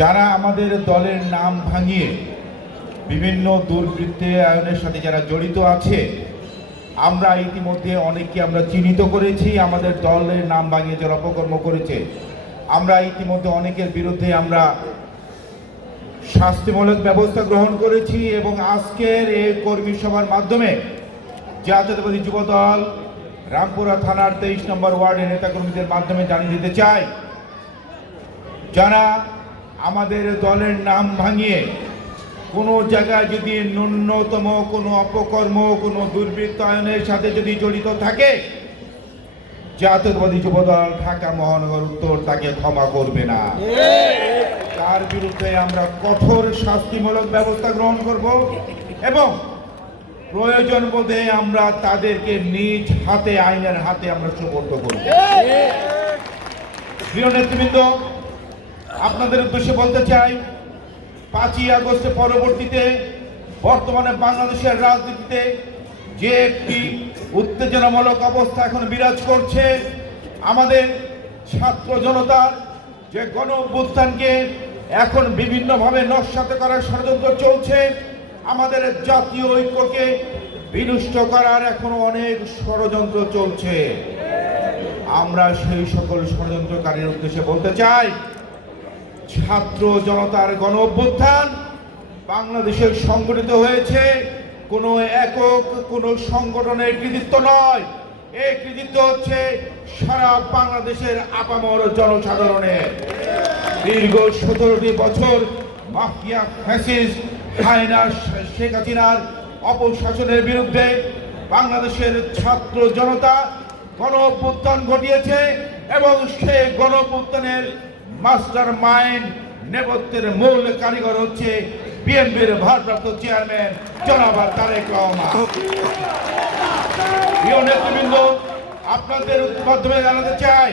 যারা আমাদের দলের নাম ভাঙিয়ে বিভিন্ন দুর্বৃত্তে আয়নের সাথে যারা জড়িত আছে, আমরা ইতিমধ্যে অনেককে আমরা চিহ্নিত করেছি, আমাদের দলের নাম ভাঙিয়ে যারা অপকর্ম করেছে, আমরা ইতিমধ্যে অনেকের বিরুদ্ধে আমরা শাস্তিমূলক ব্যবস্থা গ্রহণ করেছি এবং আজকের এই কর্মী সভার মাধ্যমে জাতীয়তাবাদী যুব দল রামপুরা থানার তেইশ নম্বর ওয়ার্ডের নেতাকর্মীদের মাধ্যমে জানিয়ে দিতে চাই, যারা আমাদের দলের নাম ভাঙিয়ে কোনো জায়গায় যদি ন্যূনতম কোনো অপকর্ম, কোনো দুর্বৃত্তায়নের সাথে যদি জড়িত থাকে, জাতীয়তাবাদী যুবদল ঢাকা মহানগর উত্তর তাকে ক্ষমা করবে না। তার বিরুদ্ধে আমরা কঠোর শাস্তিমূলক ব্যবস্থা গ্রহণ করব এবং প্রয়োজন বোধে আমরা তাদেরকে নিজ হাতে, আইনের হাতে আমরা সুপর্দ করব। প্রিয় নেতৃবৃন্দ আপনাদের উদ্দেশ্যে বলতে চাই, পাঁচই আগস্টের পরবর্তীতে বর্তমানে বাংলাদেশের রাজনীতিতে যে একটি উত্তেজনামূলক অবস্থা এখন বিরাজ করছে, আমাদের ছাত্র জনতার যে গণ অভ্যুত্থানকে এখন বিভিন্নভাবে নস্যাত করার ষড়যন্ত্র চলছে, আমাদের জাতীয় ঐক্যকে বিনষ্ট করার এখনও অনেক ষড়যন্ত্র চলছে। আমরা সেই সকল ষড়যন্ত্রকারীর উদ্দেশ্যে বলতে চাই ছাত্র জনতার গণ অভ্যুত্থান বাংলাদেশের সংগঠিত হয়েছে। কোনো একক, কোনো সংগঠনের কৃতিত্ব নয়। এই কৃতিত্ব হচ্ছে সারা বাংলাদেশের আপামর জনসাধারণের। দীর্ঘ সতেরোটি বছর মাফিয়া ফ্যাসিস হায়না শেখ হাসিনার অপশাসনের বিরুদ্ধে বাংলাদেশের ছাত্র জনতা গণ ঘটিয়েছে এবং সেই গণ মাস্টার মাইন্ড নেপথ্যের মূল কারিগর হচ্ছে বিএনপির ভারপ্রাপ্ত চেয়ারম্যান জনাব তারেক রহমান। প্রিয় নেতৃবৃন্দ, আপনাদের মাধ্যমে জানাতে চাই,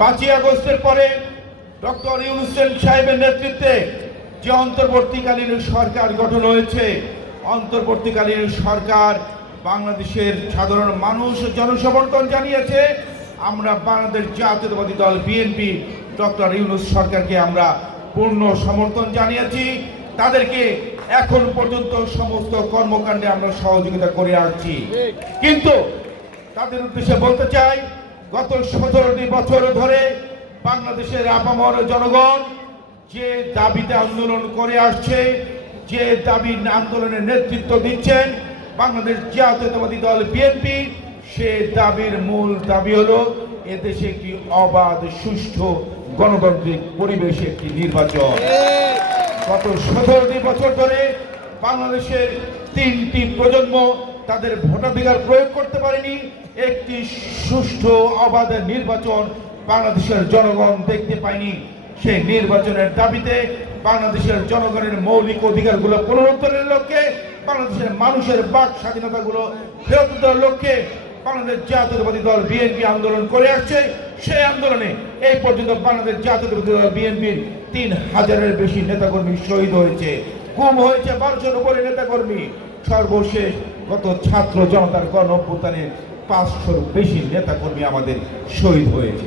পাঁচই আগস্টের পরে ডক্টর ইউনুসেন সাহেবের নেতৃত্বে যে অন্তর্বর্তীকালীন সরকার গঠন হয়েছে, অন্তর্বর্তীকালীন সরকার বাংলাদেশের সাধারণ মানুষ জনসমর্থন জানিয়েছে। আমরা বাংলাদেশ জাতীয়তাবাদী দল বিএনপি ডক্টর ইউনুস সরকারকে আমরা পূর্ণ সমর্থন জানিয়েছি। তাদেরকে এখন পর্যন্ত সমস্ত কর্মকাণ্ডে আমরা সহযোগিতা করে আসছি। কিন্তু তাদের উদ্দেশ্যে বলতে চাই, গত সতেরোটি বছর ধরে বাংলাদেশের আপামর জনগণ যে দাবিতে আন্দোলন করে আসছে, যে দাবি আন্দোলনের নেতৃত্ব দিচ্ছেন, বাংলাদেশ জাতীয়তাবাদী দল বিএনপি সে দাবির মূল দাবি হলো এদেশে একটি অবাধ, সুষ্ঠু গণতান্ত্রিক পরিবেশে একটি নির্বাচন। গত সতেরোটি বছর ধরে বাংলাদেশের তিনটি প্রজন্ম তাদের ভোটাধিকার প্রয়োগ করতে পারেনি। একটি সুষ্ঠু, অবাধ নির্বাচন বাংলাদেশের জনগণ দেখতে পায়নি। সেই নির্বাচনের দাবিতে বাংলাদেশের জনগণের মৌলিক অধিকারগুলো পুনরুদ্ধারের লক্ষ্যে, বাংলাদেশের মানুষের বাক স্বাধীনতাগুলো ফেরত দেওয়ার লক্ষ্যে বাংলাদেশ জাতীয়তাবাদী দল বিএনপি আন্দোলন করে আসছে। সেই আন্দোলনে এই পর্যন্ত বাংলাদেশ জাতীয়তাবাদী দল বিএনপির তিন হাজারের বেশি নেতাকর্মী শহীদ হয়েছে। গুম হয়েছে বারোশোর উপরে নেতাকর্মী। সর্বশেষ গত ছাত্র জনতার গণ অভ্যুত্থানে পাঁচশোর বেশি নেতাকর্মী আমাদের শহীদ হয়েছে।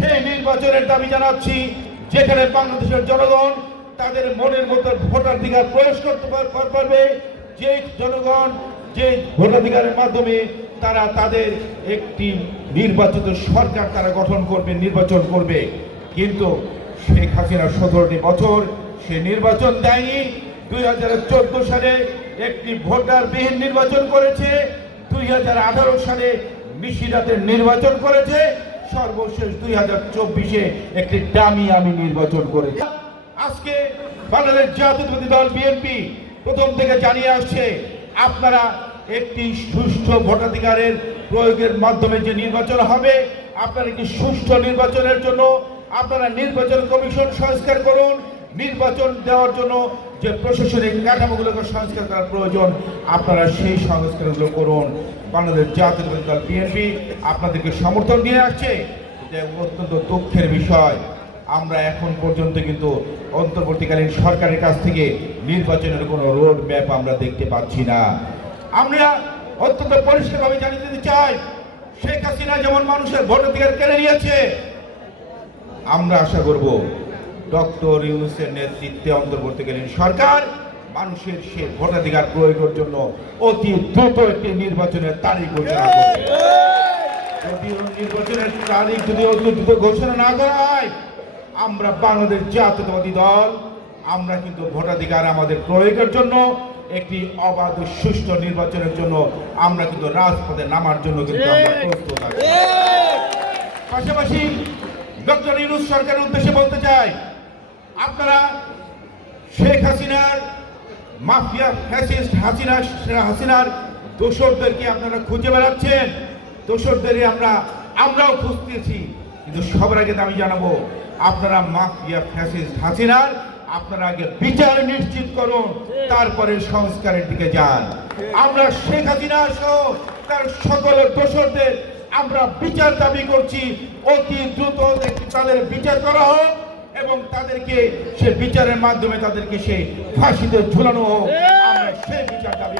সেই নির্বাচনের দাবি জানাচ্ছি যেখানে বাংলাদেশের জনগণ তাদের মনের মতো ভোটার ভোটাধিকার প্রয়োগ করতে পার- পার- পারবে। যে জনগণ যে ভোটাধিকারের মাধ্যমে তারা তাদের একটি নির্বাচিত সরকার তারা গঠন করবে, নির্বাচন করবে। কিন্তু শেখ হাসিনা সতেরোটি বছর সে নির্বাচন দেয়নি। দুই হাজার চোদ্দ সালে একটি ভোটারবিহীন নির্বাচন করেছে। দুই হাজার আঠারো সালে মিশিরাতের নির্বাচন করেছে। সর্বশেষ দুই হাজার চব্বিশে একটি দামি আমি নির্বাচন করেছি। আজকে বাংলাদেশ জাতীয়তাবাদী দল বিএনপি প্রথম থেকে জানিয়ে আসছে, আপনারা একটি সুষ্ঠু ভোটাধিকারের প্রয়োগের মাধ্যমে যে নির্বাচন হবে, আপনারা একটি সুষ্ঠু নির্বাচনের জন্য, আপনারা নির্বাচন কমিশন সংস্কার করুন, নির্বাচন দেওয়ার জন্য যে প্রশাসনিক কাঠামোগুলোকে সংস্কার করার প্রয়োজন, আপনারা সেই সংস্কারগুলো করুন। বাংলাদেশ জাতীয়তাবাদী দল বিএনপি, আপনাদেরকে সমর্থন দিয়ে আসছে। এটা অত্যন্ত দুঃখের বিষয়। আমরা এখন পর্যন্ত কিন্তু অন্তর্বর্তীকালীন সরকারের কাছ থেকে নির্বাচনের কোনো রোড ম্যাপ আমরা দেখতে পাচ্ছি না। আমরা অত্যন্ত পরিষ্কারভাবে জানিয়ে দিতে চাই, শেখ হাসিনা যেমন মানুষের ভোটাধিকার কেড়ে নিয়েছে, আমরা আশা করব ডক্টর ইউনুসের নেতৃত্বে অন্তর্বর্তীকালীন সরকার মানুষের সে ভোটাধিকার প্রয়োগের জন্য অতি দ্রুত একটি নির্বাচনের তারিখ ঘোষণা করবে। নির্বাচনের তারিখ যদি অতি দ্রুত ঘোষণা না করা হয় আমরা বাংলাদেশ জাতীয়তাবাদী দল আমরা কিন্তু ভোটাধিকার আমাদের প্রয়োগের জন্য একটি অবাধ সুষ্ঠু নির্বাচনের জন্য আমরা কিন্তু রাজপথে নামার জন্য কিন্তু আমরা প্রস্তুত আছি। পাশাপাশি ডক্টর ইউনুস সরকারের উদ্দেশ্যে বলতে চাই আপনারা শেখ হাসিনার মাফিয়া ফ্যাসিস্ট হাসিনা হাসিনার দোসরদেরকে আপনারা খুঁজে বেড়াচ্ছেন। দোসরদেরই আমরা আমরাও খুঁজতেছি। কিন্তু সবার আগে আমি জানাব আপনারা মাফিয়া ফ্যাসিস্ট হাসিনার আপনারা আগে বিচার নিশ্চিত করুন, তারপরে সংস্কারের দিকে যান। আমরা শেখ হাসিনা সহ তার সকল দোসরদের আমরা বিচার দাবি করছি, অতি দ্রুত তাদের বিচার করা হোক এবং তাদেরকে সে বিচারের মাধ্যমে তাদেরকে সে ফাঁসিতে ঝুলানো হোক। আমরা সেই বিচার দাবি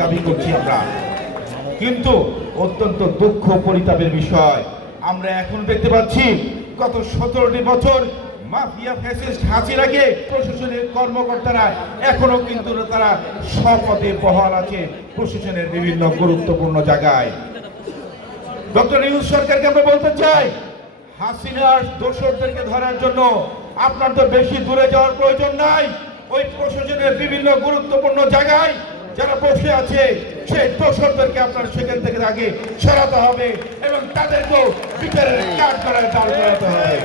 দাবি করছি আমরা। কিন্তু অত্যন্ত দুঃখ পরিতাপের বিষয়, আমরা এখন দেখতে পাচ্ছি গত সতেরোটি বছর মাফিয়া ফ্যাসিস্ট হাসিনাকে প্রশাসনের কর্মকর্তারা এখনও কিন্তু তারা শপথে বহাল আছে প্রশাসনের বিভিন্ন গুরুত্বপূর্ণ জায়গায়। ডক্টর ইউনুস সরকারকে আমরা বলতে চাই, হাসিনার দোষরদেরকে ধরার জন্য আপনার তো বেশি দূরে যাওয়ার প্রয়োজন নাই। ওই প্রশাসনের বিভিন্ন গুরুত্বপূর্ণ জায়গায় যারা বসে আছে, সেই দোষরদেরকে আপনার সেখান থেকে আগে সরাতে হবে এবং তাদেরকেও বিচারের কাজ করায় দাঁড় করাতে হবে।